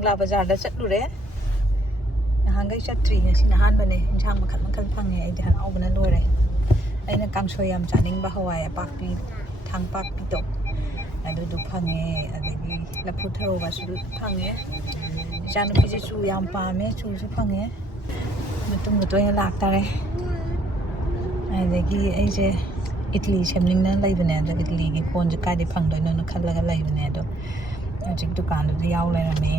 Bangla Bazaar da chatlure nahangai chatri ngasi nahan bane injang makhal makhal phange ai de han aubana lore aina kangsoi yam chaning ba hawai apakpi thangpakpi to adu du phange adagi laphu tharo ba su phange janu pi chu yam pa me chu su phange mutum to ya lak tare adagi ai je idli semling na laibane da idli gi kon je kai de phang doi no khalaga laibane do ajik dukan da yaw lairame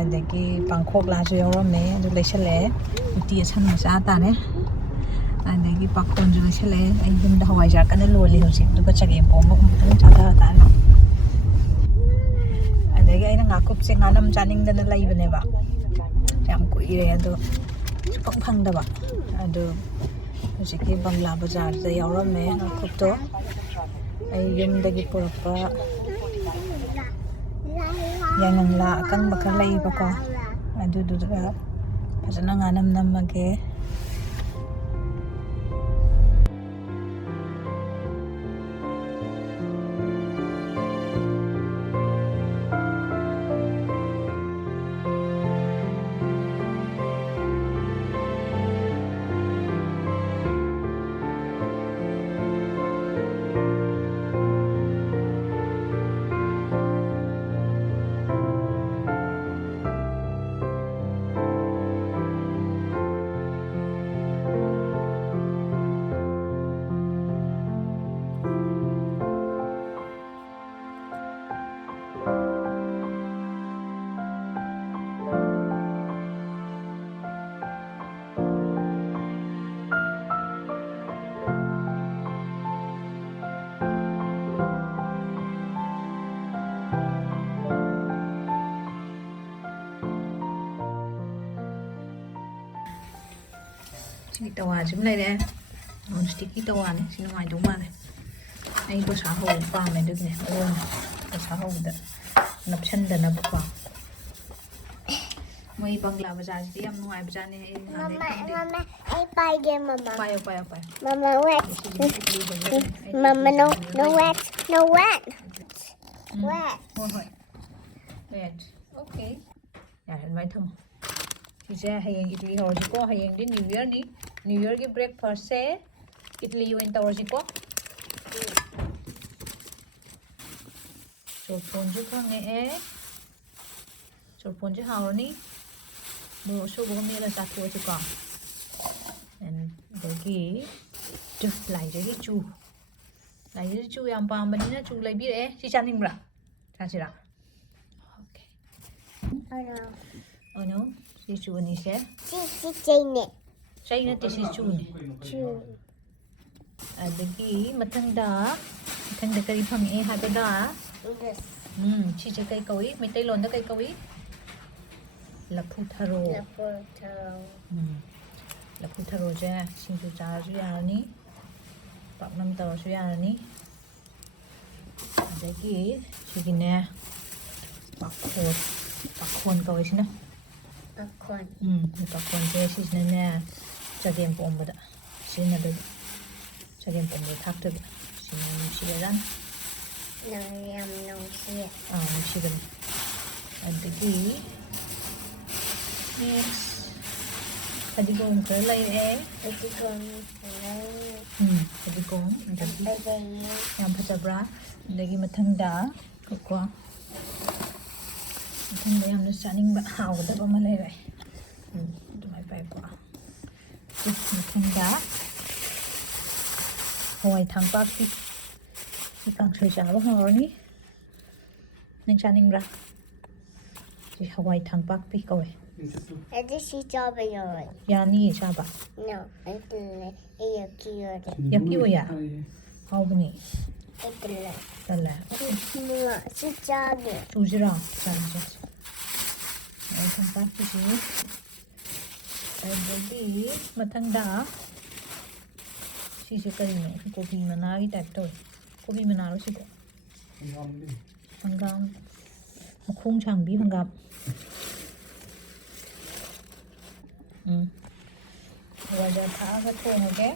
adagi pangkhok la su yawrame adu leisale uti asan ma cha tare adagi pakon ju leisale ai dum da hawai jar kana loli hosi duka chagem pom ma umtang cha tare adagi aina ngakup se nganam chaning da laibane ba yam kuire adu chupang phang da ba adu Hojiki Bangla Bazaar da yawrame ngakup to ai yum dagi purapa yang la akang bakal lai ba ko adu du da phajana nganam namage tawa jum lai de non sticky tawa ne sinu ngai do ma ne ai do sa ho pa me de ne o ne sa ho da nap chan da na ba mai Bangla Bazaar ji am nuai bazaar ne Mama, I buy game, Mama. Bye. Mama, wet. Mama, no wet. No wet. Wet. Wet. Okay. Ya, mai thum. Chị hayang idli hor ji ko hayang di New Year ki breakfast se idli wen tawar ji ko chorpon ju khange e chorpon ji hawni mo so bo me la sa ko ji ko and dagi just lai ji chu yam pa mani na chu lai bi e si chaning bra cha sira okay oh no si chu ni se Si Jane. China this is June. Adagi matanda kari phang e ha da. Yes. Chi che kai kawi mai tai lon da kai kawi. Laphu tharo. Laphu tharo je sing chu cha su ya ni. Pak nam taw su ya ni. Adagi chi gi ne pakon kawi sina. Pakon je si ne chagem pom da sina da chagem pom da thak da sina ni si da No see. ni si da adagi next kadigong ka lai e kadigong adagi yam phajabra adagi mathang da ko mathang da yam na chaning ba haw da ba ma lai rai dumai pai ko mathangda hawai thangpak pi kang soi cha ba horni ning chaning bra ji hawai thangpak pi ko This is job yours. ya ni cha ba No, it's yaki wa ya how bani tala it's job. chu jira cha ja ai thangpak pi ji adagi mathangda si se kari no kopi mana gi type to kopi mana ro si ko hangam makhung chang bi hangam waja tha ga thong ge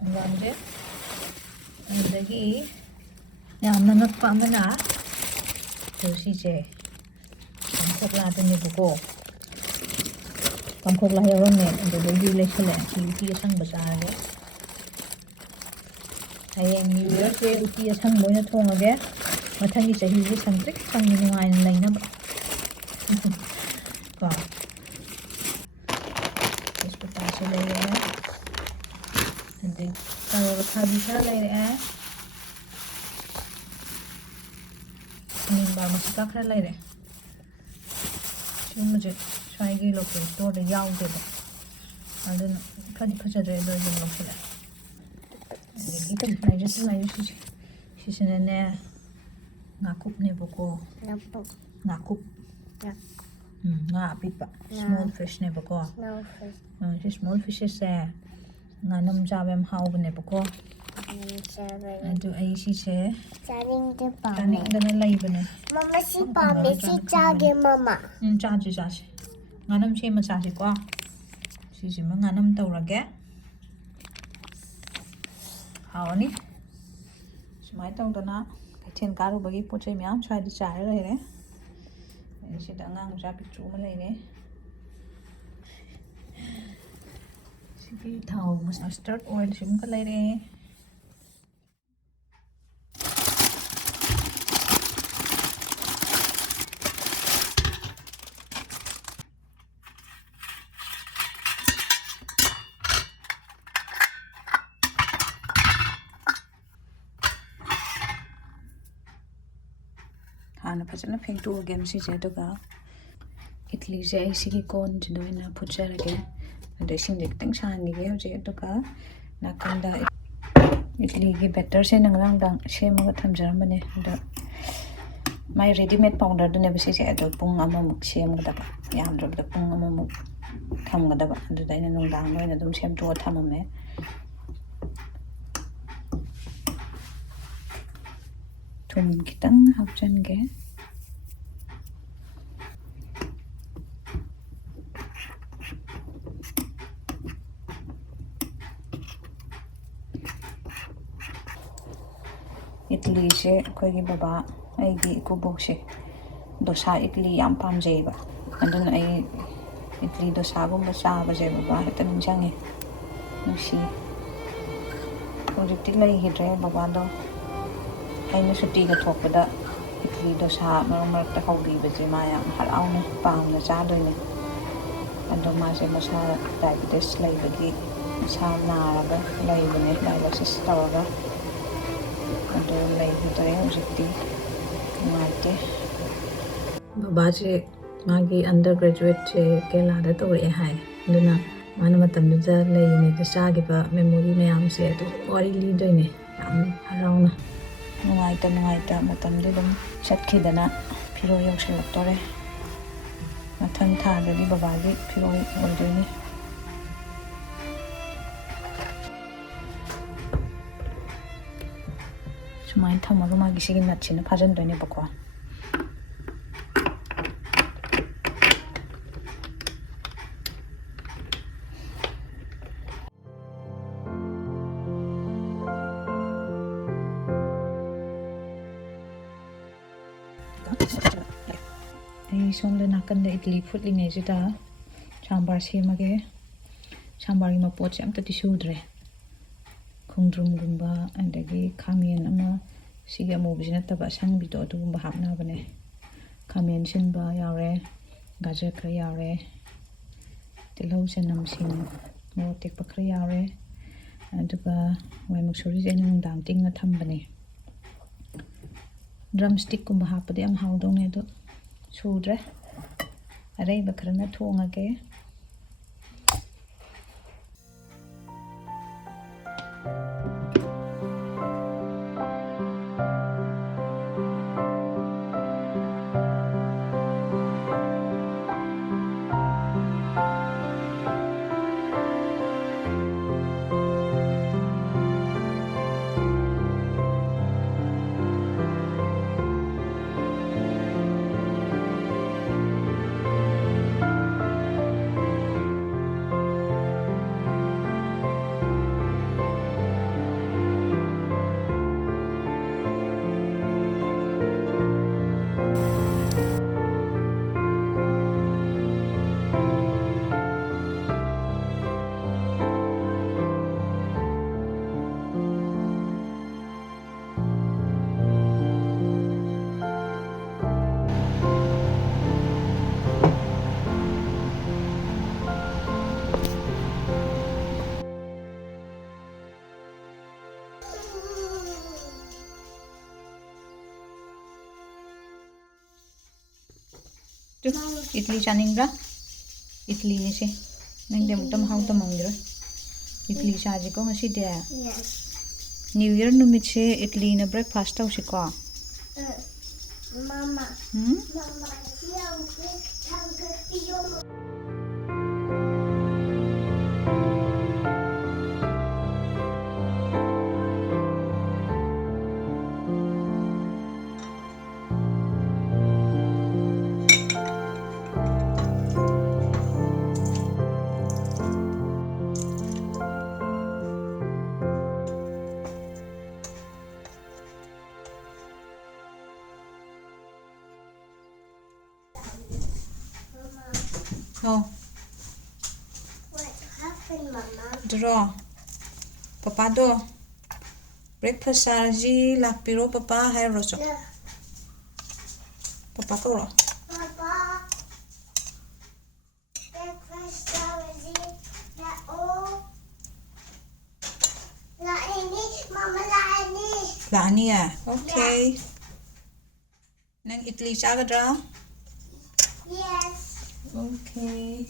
hangam je adagi yamna nak pa mana to si je ꯄꯥꯡꯈꯣꯛꯂꯥꯗꯅꯦꯕꯀꯣ ꯄꯥꯡꯈꯣꯛꯂꯥ ꯌꯥꯎꯔꯝꯃꯦ ꯑꯗꯨꯗꯒꯤ ꯂꯩꯁꯜꯂꯛꯑꯦ ꯎꯇꯤ ꯑꯁꯪꯕ ꯆꯥꯔꯒꯦ ꯍꯌꯦꯡ new ꯌꯔꯁꯦ ꯎꯇꯤ ꯑꯁꯪꯕ ꯑꯣꯏꯅ ꯊꯣꯡꯉꯒꯦ ꯃꯊꯪꯒꯤ ꯆꯍꯤꯁꯦ ꯁꯪꯇ꯭ꯔꯤꯛ ꯁꯪꯅ ꯅꯨꯡꯉꯥꯏꯅ ꯂꯩꯅꯕ ꯀꯣ ꯇꯦꯁꯄꯇꯥꯁꯨ ꯂꯩꯔꯛꯑꯦ ꯑꯗꯩ ꯀꯥꯔꯣꯠ ꯑꯈꯥꯕꯤ ꯈꯔ ꯂꯩꯔꯛꯑꯦ ꯅꯤꯡꯕ ꯃꯁꯤꯀꯥ ꯈꯔ ꯂꯩꯔꯦ ꯁꯤꯒꯨꯝꯕꯁꯦ ꯁ꯭ꯋꯥꯏꯒꯤ ꯂꯣꯀꯦꯜ ꯁ꯭ꯇꯣꯔꯗ ꯌꯥꯎꯗꯦꯕ ꯑꯗꯨꯅ ꯐꯗꯤ ꯐꯖꯗ꯭ꯔꯦ ꯑꯗꯣ ꯑꯗꯨꯝ ꯂꯧꯁꯤꯜꯂꯦ ꯑꯗꯒꯤ ꯇꯤꯜꯍꯧ ꯁꯤꯁꯤꯅꯅꯦ ꯉꯥꯀꯨꯞꯅꯦꯕꯀꯣ ꯉꯥꯀꯨꯞ ꯉꯥ ꯑꯄꯤꯛꯄ ꯁ꯭ꯃꯣꯜ ꯐꯤꯁꯅꯦꯕꯀꯣ ꯁꯤ ꯁ꯭ꯃꯣꯜ ꯐꯤꯁꯦꯁꯁꯦ ꯉꯥꯅꯝ ꯆꯥꯕ ꯌꯥꯝ ꯍꯥꯎꯕꯅꯦꯕꯀꯣ ꯑꯗꯨ ꯑꯩ ꯁꯤꯁꯦ ꯆꯥꯅꯤꯡꯗꯅ ꯂꯩꯕꯅꯦ ꯃꯃꯥ ꯁꯤ ꯄꯥꯝꯃꯦ ꯁꯤ ꯆꯥꯒꯦ ꯃꯃꯥ ꯆꯥꯁꯤ ꯉꯥꯅꯝ ꯁꯦꯝꯃ ꯆꯥꯁꯤꯀꯣ ꯁꯤꯁꯤꯃ ꯉꯥꯅꯝ ꯇꯧꯔꯒꯦ ꯍꯥꯎꯔꯅꯤ ꯁꯨꯃꯥꯏꯅ ꯇꯧꯗꯅ ꯀꯩꯊꯦꯜ ꯀꯥꯔꯨꯕꯒꯤ ꯄꯣꯠ ꯆꯩ ꯃꯌꯥꯝ ꯁ꯭ꯋꯥꯏꯗ ꯆꯥꯏꯔ ꯂꯩꯔꯦ ꯁꯤꯗ ꯑꯉꯥꯡ ꯃꯆꯥ ꯄꯤꯛꯇ꯭ꯔꯨ ꯑꯃ ꯂꯩꯔꯦ ꯁꯤꯒꯤ ꯊꯥꯎ ꯃꯁꯇꯔꯠ ꯑꯣꯏꯜ ꯁꯤꯃꯨꯛꯀ ꯂꯩꯔꯦ ꯍꯥꯟꯅ ꯐꯖꯅ ꯐꯦꯡꯇꯣꯛꯑꯒꯦ ꯃꯁꯤꯁꯦ ꯑꯗꯨꯒ ꯏꯗꯂꯤꯁꯦ ꯑꯩ ꯁꯤꯒꯤ ꯀꯣꯟꯁꯤꯗ ꯑꯣꯏꯅ ꯐꯨꯠꯆꯔꯒꯦ ꯑꯗꯣ ꯏꯁꯤꯡꯁꯦ ꯈꯤꯇꯪ ꯁꯥꯍꯟꯈꯤꯒꯦ ꯍꯧꯖꯤꯛ ꯑꯗꯨꯒ ꯅꯥꯀꯟꯗ ꯏꯗꯂꯤꯒꯤ ꯕꯦꯇꯔꯁꯦ ꯉꯔꯥꯡꯗꯪ ꯁꯦꯝꯃꯒ ꯊꯝꯖꯔꯝꯕꯅꯦ ꯑꯗꯣ ꯃꯥꯏ ꯔꯦꯗꯤꯃꯦꯗ ꯄꯥꯎꯗꯔꯗꯨꯅꯦꯕ ꯁꯤꯁꯦ ꯑꯗꯣ ꯄꯨꯡ ꯑꯃꯃꯨꯛ ꯁꯦꯝꯒꯗꯕ ꯌꯥꯝꯗ꯭ꯔꯕꯗ ꯄꯨꯡ ꯑꯃꯃꯨꯛ ꯊꯝꯒꯗꯕ ꯑꯗꯨꯗ ꯑꯩꯅ ꯅꯨꯡꯗꯥꯡꯗ ꯑꯣꯏꯅ ꯑꯗꯨꯝ ꯁꯦꯝꯗꯣꯛꯑ ꯊꯝꯃꯝꯃꯦ ꯊꯨꯝ ꯈꯤꯇꯪ ꯍꯥꯞꯆꯟꯒꯦ ꯏꯗꯂꯤꯁꯦ ꯑꯩꯈꯣꯏꯒꯤ ꯕꯕꯥ ꯑꯩꯒꯤ ꯏꯀꯨꯕꯣꯛꯁꯦ ꯗꯣꯁꯥ ꯏꯗꯂꯤ ꯌꯥꯝ ꯄꯥꯝꯖꯩꯌꯦꯕ ꯑꯗꯨꯅ ꯑꯩ ꯏꯗꯂꯤ ꯗꯣꯁꯥꯒꯨꯝꯕ ꯆꯥꯕꯁꯦ ꯕꯕꯥ ꯍꯦꯛꯇ ꯅꯤꯡꯁꯤꯡꯉꯦ ꯅꯨꯡꯁꯤ ꯍꯧꯖꯤꯛꯇꯤ ꯂꯩꯈꯤꯗ꯭ꯔꯦ ꯕꯕꯥꯗꯣ ꯑꯩꯅ ꯁꯨꯇꯤꯒ ꯊꯣꯛꯄꯗ ꯏꯗꯂꯤ ꯗꯣꯁꯥ ꯃꯔꯛ ꯃꯔꯛꯇ ꯍꯧꯕꯤꯕꯁꯦ ꯃꯥ ꯌꯥꯝ ꯍꯔꯥꯎꯅ ꯄꯥꯝꯅ ꯆꯥꯗꯣꯏꯅꯦ ꯑꯗꯣ ꯃꯥꯁꯦ ꯃꯁꯥ ꯗꯥꯏꯕꯦꯇꯤꯁ ꯂꯩꯕꯒꯤ ꯃꯁꯥ ꯅꯥꯔꯒ ꯂꯩꯕꯅꯦ ꯗꯥꯏꯂꯥꯏꯁꯤꯁ ꯇꯧꯔꯒ ꯑꯗꯣ ꯂꯩꯈꯤꯗ꯭ꯔꯦ ꯍꯧꯖꯤꯛꯇꯤ ꯅꯨꯡꯉꯥꯏꯇꯦ ꯕꯕꯥꯁꯦ ꯃꯥꯒꯤ ꯑꯟꯗꯔ ꯒ꯭ꯔꯦꯖꯨꯋꯦꯠꯁꯦ ꯀꯦꯔꯂꯥꯗ ꯇꯧꯔꯛꯑꯦ ꯍꯥꯏ ꯑꯗꯨꯅ ꯃꯥꯅ ꯃꯇꯝꯗꯨꯗ ꯂꯩꯔꯤꯉꯩꯗ ꯆꯥꯈꯤꯕ ꯃꯦꯃꯣꯔꯤ ꯃꯌꯥꯝꯁꯦ ꯑꯗꯨꯝ ꯋꯥꯔꯤ ꯂꯤꯗꯣꯏꯅꯦ ꯌꯥꯝ ꯍꯔꯥꯎꯅ ꯅꯨꯡꯉꯥꯏꯇ ꯃꯇꯝꯗꯤ ꯑꯗꯨꯝ ꯆꯠꯈꯤꯗꯅ ꯐꯤꯔꯣꯜ ꯌꯧꯁꯤꯜꯂꯛꯇꯣꯔꯦ ꯃꯊꯪ ꯊꯥꯗꯗꯤ ꯕꯕꯥꯒꯤ ꯐꯤꯔꯣꯜ ꯑꯣꯏꯗꯣꯏꯅꯤ ꯁꯨꯃꯥꯏꯅ ꯊꯝꯃꯒ ꯃꯥꯒꯤ ꯁꯤꯒꯤ ꯅꯠꯁꯤꯅ ꯐꯥꯖꯤꯟꯗꯣꯏꯅꯦꯕꯀꯣ ꯑꯩ ꯁꯣꯝꯗ ꯅꯥꯀꯟꯗ ꯏꯗꯂꯤ ꯐꯨꯠꯂꯤꯉꯩꯁꯤꯗ ꯁꯥꯝꯕꯥꯔ ꯁꯦꯝꯃꯒꯦ ꯁꯥꯝꯕꯥꯔꯒꯤ ꯃꯄꯣꯠꯁꯦ ꯑꯝꯇꯗꯤ ꯁꯨꯗ꯭ꯔꯦ ꯈꯣꯡꯗ꯭ꯔꯨꯝꯒꯨꯝꯕ ꯑꯗꯒꯤ ꯈꯥꯃꯦꯟ ꯑꯃ ꯁꯤꯒꯤ ꯑꯃꯨꯕꯁꯤ ꯅꯠꯇꯕ ꯑꯁꯪꯕꯤꯗꯣ ꯑꯗꯨꯒꯨꯝꯕ ꯍꯥꯞꯅꯕꯅꯦ ꯈꯥꯃꯦꯟ ꯁꯤꯟꯕ ꯌꯥꯎꯔꯦ ꯒꯥꯖꯔ ꯈꯔ ꯌꯥꯎꯔꯦ ꯇꯤꯜꯍꯧ ꯆꯅꯝ ꯁꯤꯡ ꯃꯣꯔꯣꯛ ꯇꯦꯛꯄ ꯈꯔ ꯌꯥꯎꯔꯦ ꯑꯗꯨꯒ ꯍꯋꯥꯏ ꯃꯨꯛꯁꯣꯔꯤꯁꯦ ꯑꯩꯅ ꯅꯨꯡꯗꯥꯡ ꯇꯤꯡꯅ ꯊꯝꯕꯅꯦ ꯗ꯭ꯔꯝ ꯁ꯭ꯇꯤꯛꯀꯨꯝꯕ ꯍꯥꯞꯄꯗꯤ ꯌꯥꯝ ꯍꯥꯎꯗꯧꯅꯦ ꯑꯗꯣ ꯁꯨꯗ꯭ꯔꯦ ꯑꯔꯩꯕ ꯈꯔꯅ ꯊꯣꯡꯉꯒꯦ idli chaningra idli ni se nang dem tam how tam mongro idli saji ko ngasi de Yes. New Year numit se idli na breakfast taw si ko Mama. hmm Mama, siang ke tangga tiung. oh What happened, Mama? draw papa do breakfast saji lakpiro papa hai rocho Look, papa ko ro Papa. Breakfast already. Oh. La ini, Mama la ini. lani ya okay nang idli chagadra Yes. okay